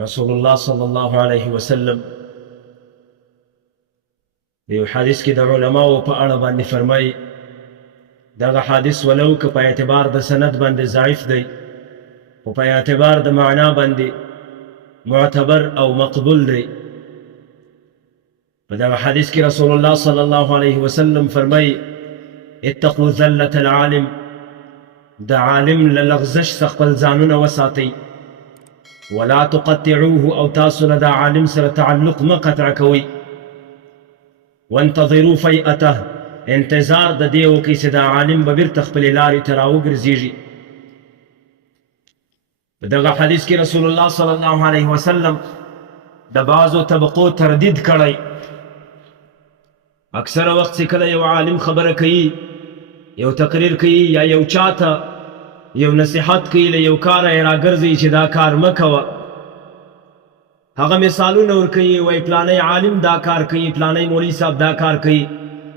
رسول الله صلی الله علیه وسلم یو حدیث کې د علماو په اړه باندې فرمایي دغه حدیث ولو که په اعتبار د سند باندې ضعیف دی خو په اعتبار د معنا باندې معتبر او مقبول دی. په دغه حدیث کې رسول الله صلی الله علیه وسلم فرمایي اتقوا ذلة العالم، د عالم له لغزش څخه خپل ځانونه وساتئ. ولا تقطعوه او تاسو له د عالم سره تعلق مه قطع کوئ. وانتظروا فیئته، انتظار د دې وکئ چې د عالم به بیرته خپلې لارې ته راوګرځېږي. په دغه حدیث کې رسول الله صلی الله علیه وسلم د بعضو طبقو تردید کړی. اکثره وخت چې کله یو عالم خبره کوي، یو تقریر کوي یا یو چاته یو نصیحت کوي، له یو کاره یې راګرځي چې دا کار مه کوه، هغه مثالونه ورکوي، وایي پلانی عالم دا کار کوي، پلانی مولوي صاحب دا کار کوي.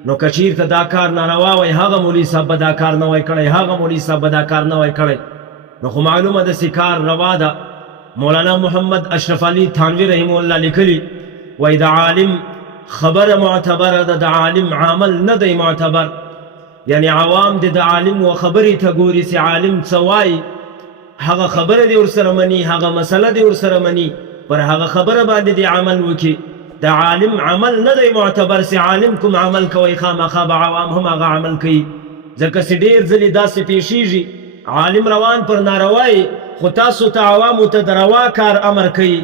نو که چیرته دا کار ناروا وای هغه مولوي صاحب به دا کار نه وای کړی، هغه مولوي صاحب به دا کار نه وای کړی. نو خو معلومه ده چې کار روا ده. مولانا محمد اشرف علي تھانوي رحمه الله لیکلي وایي د عالم خبره معتبره ده، د عالم عمل نه دی معتبر. یعنی عوام د عالم و خبرې ته ګوري چې عالم څه وایي، هغه خبره دې ورسره مني، هغه مسله دې ورسره مني، پر هغه خبره باندې دې عمل وکړي. د عالم عمل نه دی معتبر چې عالم کوم عمل کوي خامخا به عوام هم هغه عمل کوي. ځکه چې ډېر ځلې داسې پیښیږي عالم روان پر ناروایي، خو تاسو ته عوامو ته د روا کار امر کوي،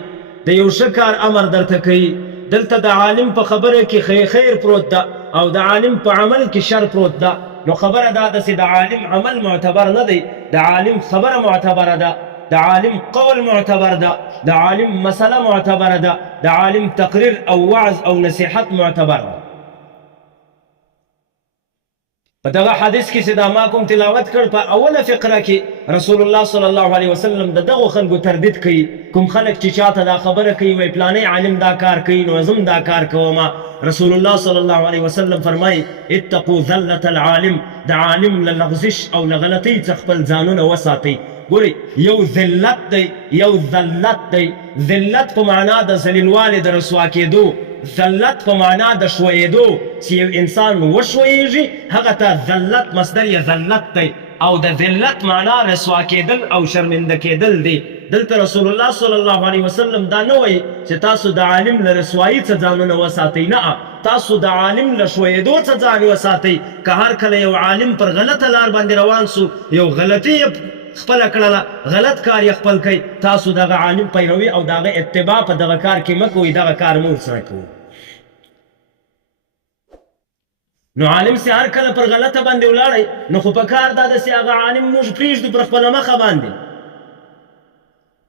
د یو ښه کار امر درته کوي. دلته د عالم په خبره کې خیر پروت ده او د عالم په عمل کې شر پروت ده. نو خبره دا ده چې د عالم عمل معتبر نه دی، د عالم خبره معتبره ده، د عالم قول معتبر ده، د عالم مسله معتبره ده، د عالم تقریر او وعظ او نصیحت معتبر ده. په دغه حدیث کې چې دا ما کوم تلاوت کړ په اوله فقره کې رسول الله صلی الله علیه وسلم د دغو خلکو تردید کوي. کوم خلک چې چاته دا خبره کوي وایي پلانی عالم دا کار کوي نو زم دا کار کومه، رسول الله صلی الله علیه وسلم فرمایي اتقوا ذلة العالم، د عالم له لغزش او له غلطۍ څخه خپل ځانونه وساتئ. ګورئ یو ذلت دی یو ذلت دی. ذلت په معنا د ذلیلوالي د رسوا کېدو، ذلت په معنا د ښویېدو چې یو انسان وښویېږي هغه ته ذلت مصدر یې ذلت دی. او د ذلت معنا رسوا کېدل او شرمنده کېدل دی. دلته رسول الله صلی الله علیه وسلم دا نه وایي چې تاسو د عالم له رسوایي څخه ځانونه وساتئ، نه، تاسو د عالم له ښویېدو څخه ځان وساتئ. که هر کله یو عالم پر غلطه لار باندې روان سو، یو غلطي خپله کړله، غلط کار یې خپل کوي، تاسو دغه عالم پیروي او دغه اتباع په دغه کار کې مه کوئ، دغه کار مه ورسره کوئ. نو عالم چې هر کله پر غلطه باندې ولاړی نو خو په کار دا ده چې هغه عالم موږ پرېږدو پر خپله مخه باندې.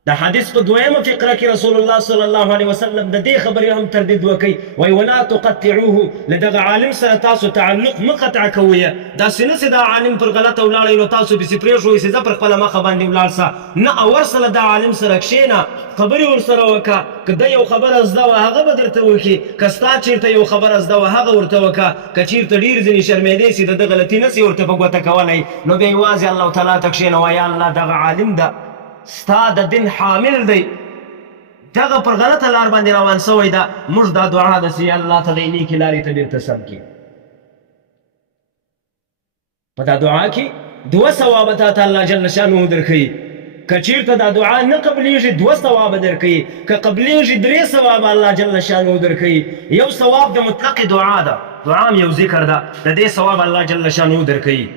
د حدیث په دویمه فقره کې رسول الله صلی الله علیه وسلم د دې خبرې هم تردید وکړي، وایي ولا تقطعوه، له دغه عالم سره تاسو تعلق مه قطع کوئ. داسې نه چې دا عالم پر غلطه ولاړی نو تاسو پسې پرېښوئ چې زه پر خپله مخه باندې ولاړ سه، نه، ورسره د عالم سره کښېنه، خبرې ورسره وکړه. که ده یو خبره زده وه هغه به درته وکړي، که ستا چېرته یو خبره زده وه هغه ورته وکړه. که چېرته ډېر ځینې شرمېدې چې د ده غلطي نه سي ورته په ګوته کولی نو بیا یوازې الله تعالی ته کښېنه، وایه الله دغه عالم ده ستا د دین حامل دی، دغه پر غلطه لار باندې روان سوی ده، موږ دا دعا ده چې الله ته د نیکې لارې ته بیرته سم کړي. په دا دعا کې دوه ثوابه تاته الله جل شانه درکوي. که چېرته دا دعا نه قبلیږي دوه ثوابه درکوي، که قبلیږي درې ثوابه الله جل شانه درکوي. یو ثواب د مطلق دعا ده، دعا هم یو ذکر ده، د دې ثواب الله جل شانه درکوي.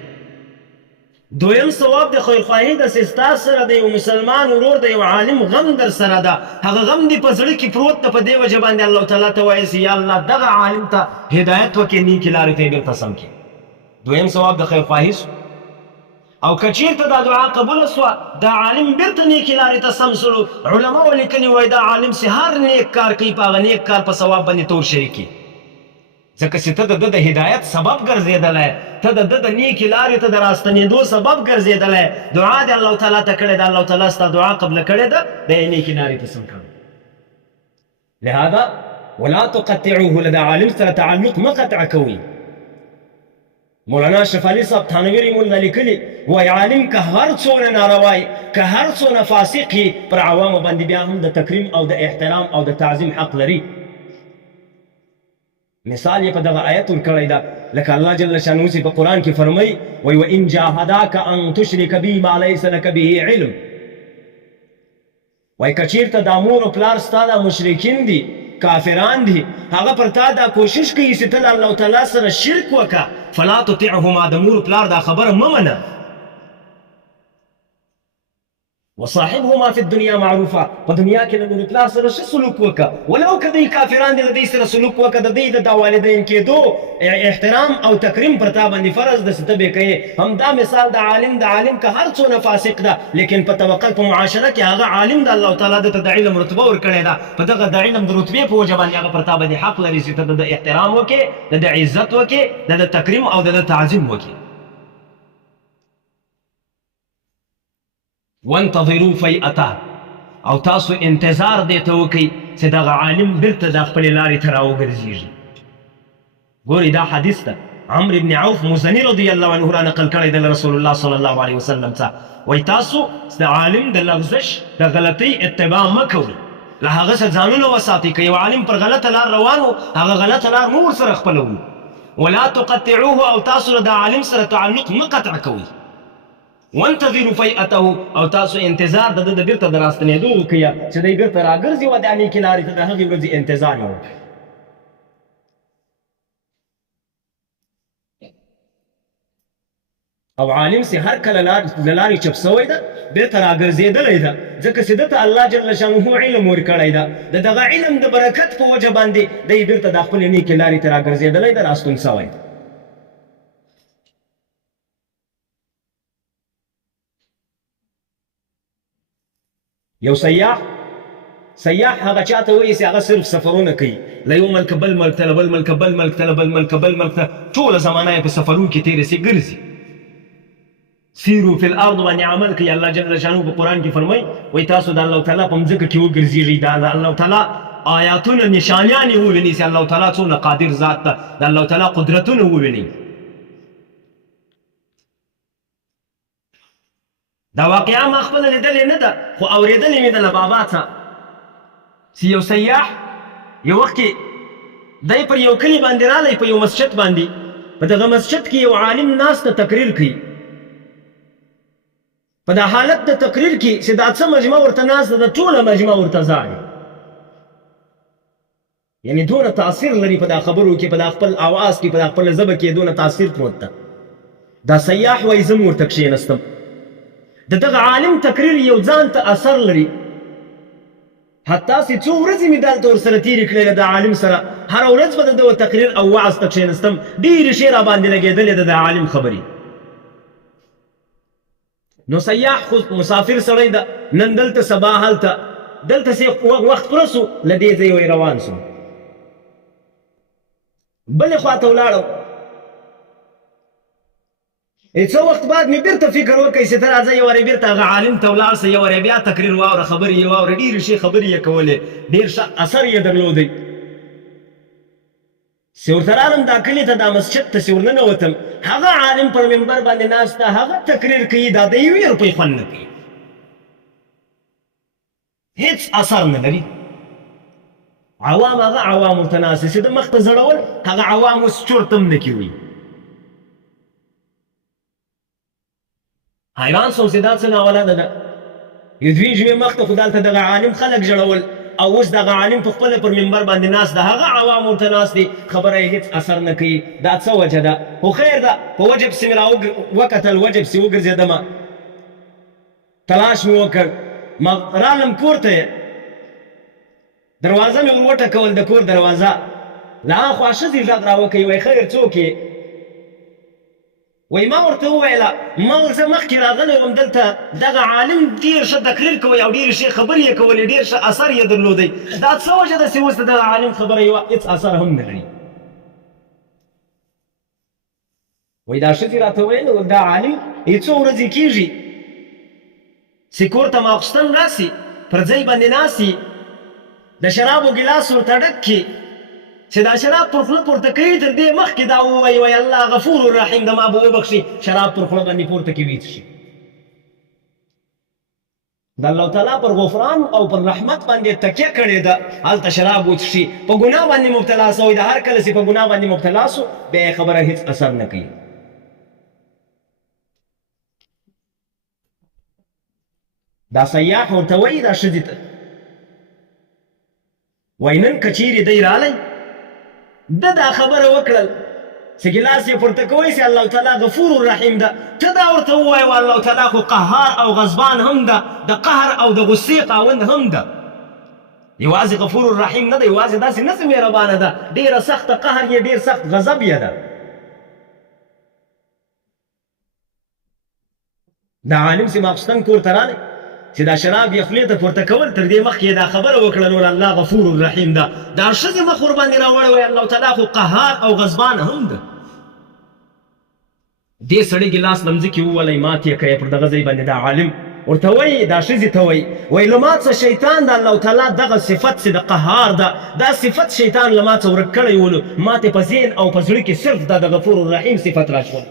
دویم ثواب د خیرخواهي ده چې ستا سره د یو مسلمان ورور د یو عالم غم در سره ده، هغه غم دې په زړه کې پروت ده، په دې وجه باندې الله تعالی ته وایي چې یا الله دغه عالم ته هدایت وکړې، نیکې لارې ته یې بېرته سم کړي. دویم ثواب د خیرخواهي سو. او که چېرته دا دعا قبوله سوه د عالم بېرته نیکې لارې ته سم سلو، علماو لیکلي وایي دا عالم چې هر نیک کار کوي په هغه نیک کار په ثواب باندې تور شریکي، ځکه چې ته د ده د هدایت سبب ګرځېدلی، ته د ده د نیکې لارې ته د راستنېدو سبب ګرځېدلی، دعا دې الله تعالی ته کړې ده، الله تعالی ستا دعا قبله کړې ده، د یې نیکې لارې ته سم کړی. لهذا ولا تقطعوه، له د عالم سره تعلق مه قطع کوئ. مولانا اشرف علي صاحب تھانوي رحمه الله لیکلي وای عالم که هر څونه ناروای که هر څونه فاسق وي پر عوامو باندې بیا هم د تکریم او د احترام او د تعظیم حق لري. مثال یې په دغه آیت ورکړی ده لکه الله جل شانه چې په قرآن کې فرمایي وایي وان جاهداک ان تشرک بي ما لیس لک به علم. وایي که چېرته دا مور او پلار ستا دا مشرکین دي کافران دي هغه پر تا دا کوشش کوي چې ته د الله تعالی سره شرک وکړه فلا تطعهما د مور پلار دا خبره مه منه. وصاحبهما في الدنيا معروفه په دنیا کې د مور پلار سره ښه سلوک وکړه ولو که دوی کافران دي د دوی سره سلوک وکړه د دوی د والدین کېدو احترام او تکریم پر تا باندې فرض ده چې ته به کوې. همدا مثال د عالم که هر څونه فاسق ده لیکن په توکل په معاشره کې هغه عالم د الله تعالی دته د علم رتبه ورکړې ده په دغه د علم د رتبې په وجه باندې هغه پر تا باندې حق لري چې ته د احترام وکړې د عزت وکړې د تکریم او د تعظیم وکړې. وانتظروا فیئته او تاسو انتظار دې ته وکئ چې دغه عالم بیرته د خپلې لارې ته راوګرځېږي. ګورئ دا حدیث ده عمرو بن عوف مزني رضی الله عنه را نقل کړی دی له رسول الله صلی الله علیه وسلم څخه. وایي تاسو د عالم د لغزش د غلطۍ اتباع مه کوئ له هغه څه ځانونه وساتئ. که یو عالم پر غلطه لار روان و هغه غلطه لار مه ورسره خپلوئ. ولا تقطعوه او تاسو د عالم سره تعلق مه قطع کوئ. وانتظروا فیئته او تاسو انتظار د ده د بیرته د راستنېدو وکړئ چې دی بیرته راګرځي ودانې کې لارې ته د هغې ورځې انتظار یې وکړئ. او عالم چې هر کله د لارې چپ سوی ده بیرته راګرځېدلی ده ځکه چې ده ته الله جل شانه علم ورکړی ده د دغه علم د برکت په وجه باندې دی بیرته د خپلې نیکې لارې ته راګرځېدلی ده راستون سوی ده. یو سیاح هغه چاته وایي چې هغه صرف سفرونه کوي له یو ملک بل ملک ته له بل ملک بل ملک ته له بل ملک بل ملک ته ټوله زمانه یې په سفرونو کې تېره سي ګرځي. سیرو فی الارض باندې عمل کوي. الله جل شانه په قرآن کې فرمایي وایي تاسو د الله تعالی په مځکه کې وګرځېږئ د الله تعالی آیاتونه نشانیانې ووینئ چې الله تعالی څومره قادر ذات ده د الله تعالی قدرتونه ووینئ. دا واقعا ما خپله لیدلې نه ده خو اورېدلې مې ده له بابا څخه چې یو سیاح یو وخت کې دی پر یو کلي باندې رالی په یو مسجد باندې په دغه مسجد کې یو عالم ناسته تقریر کوي. په دا حالت د تقریر کې چې دا څه مجمع ورته ناسته ده ټوله مجمع ورته ځاړي یعنې دونه تاثیر لري په دا خبرو کې په دا خپل اواز کې په دا خپله ژبه کې دونه تاثیر پروت ده. دا سیاح وایي زه م ورته کښېنستم د دغه عالم تقریر یو ځان ته اثر لري حتی چې څو ورځې مې دلته ورسره تېرې کړلې د عالم سره هره ورځ به د ده تقریر او وعظ ته کښېنستم ډېرې ښې راباندې لګېدلې ده د عالم خبرې. نو سیاح خو مسافر سړی ده نن دلته سبا هلته دلته چې وخت پوره سو له دې ځایه روان سو بلې خوا ته ولاړم. څو وخت بعد مې بیرته فکر وکړی چې ته راځه یو وارې بیرته هغه عالم ته ولاړ سه یو وارې بیا تقریر واوره خبرې یې واوره ډېرې ښې خبرې یې کولې ډېر ښه اثر یې درلودی. چې ورته رالم دا کلي ته دا مسجد ته چې ورننوتم هغه عالم پر منبر باندې ناست ده هغه تقریر کوي دا د یوې روپۍ خوند نه کوي هېڅ اثر نه لري. عوام هغه عوام ورته ناست چې د مخ ته زړول هغه عوام اوس چورت هم نه کوي. حیران سوم چې دا څه ناولده ده دوی ژمې مخته خو دلته دغه عالم خلک ژړول او اوس دغه عالم په خپله پر منبر باندې ناست ده هغه عوام ورته ناست دي خبره یې هېڅ اثر نه کوي. دا څه وجه ده؟ خو خیر ده په وجه پسې مې وکتل وجه پسې وګرځېدمه تلاش مې وکړ ما رالم کور ته دروازه مې ور وټکول د کور دروازه له هاخوا ښځې غږ راوکوي وایي خیر څوک یې وایي ما ورته وویله ما زه مخکې راغلی وم دلته دغه عالم ډېر ښه تقریر کوي او ډېرې ښې خبرې یې کولې ډېر ښه اثر یې درلودی دا څه وجه ده چې اوس د دغه عالم خبره یې هېڅ اثر هم نه لري. وایي دا ښځې راته ویل دا عالم یې څو ورځې کېږي چې کور ته ماخوستن راسي پر ځای باندې ناست د شرابو ګیلاس ورته ډک کړي چې دا شراب پر خوله پورته کوي تر دې مخکې دا ووایي وایي الله غفور الرحیم د ما به وبخښي شراب پر خوله باندې پورته کوي ویښ شي د الله تعالی پر غفران او پر رحمت باندې تکیه کړې ده هلته شراب وڅښي په ګناه باندې مبتلا سوی د هر کله چې په ګناه باندې مبتلا سو بیا یې خبره هېڅ اثر نه کوي دا سیاح ورته وایي دا ښځې ته وایي نن که چیرې دی رالی ده دا خبره وکړل چې ګیلاس یې پورته کوی چې الله تعالی غفور الرحیم ده ته دا ورته ووایه الله تعالی خو قهار او غضبان هم ده د قهر او د غصې خاوند هم ده یوازې غفور الرحیم نه ده یوازې داسې نه چې مهربانه ده ډېره سخته قهر یې ډېر سخت غضب یې ده دا عالم چې ماخوستن کور ته رالی چې دا شراب یې خولې ته پورته کول تر دې مخکې دا خبره وکړه نور الله غفور الرحیم ده دا ښځې مخ ورباندې راوړی وایي الله تعالی خو قهار او غضبان هم ده دې سړي ګیلاس له مځکې وولی مات یې کړی پر دغه ځای باندې دا عالم ورته وایي دا ښځې ته وایي وایي له ما څه شیطان د الله تعالی دغه صفت چې د قهار ده دا صفت شیطان له ما څه ورک کړی ولو ما ته په ذهن او په زړه کې صرف دا د غفور الرحیم صفت را شول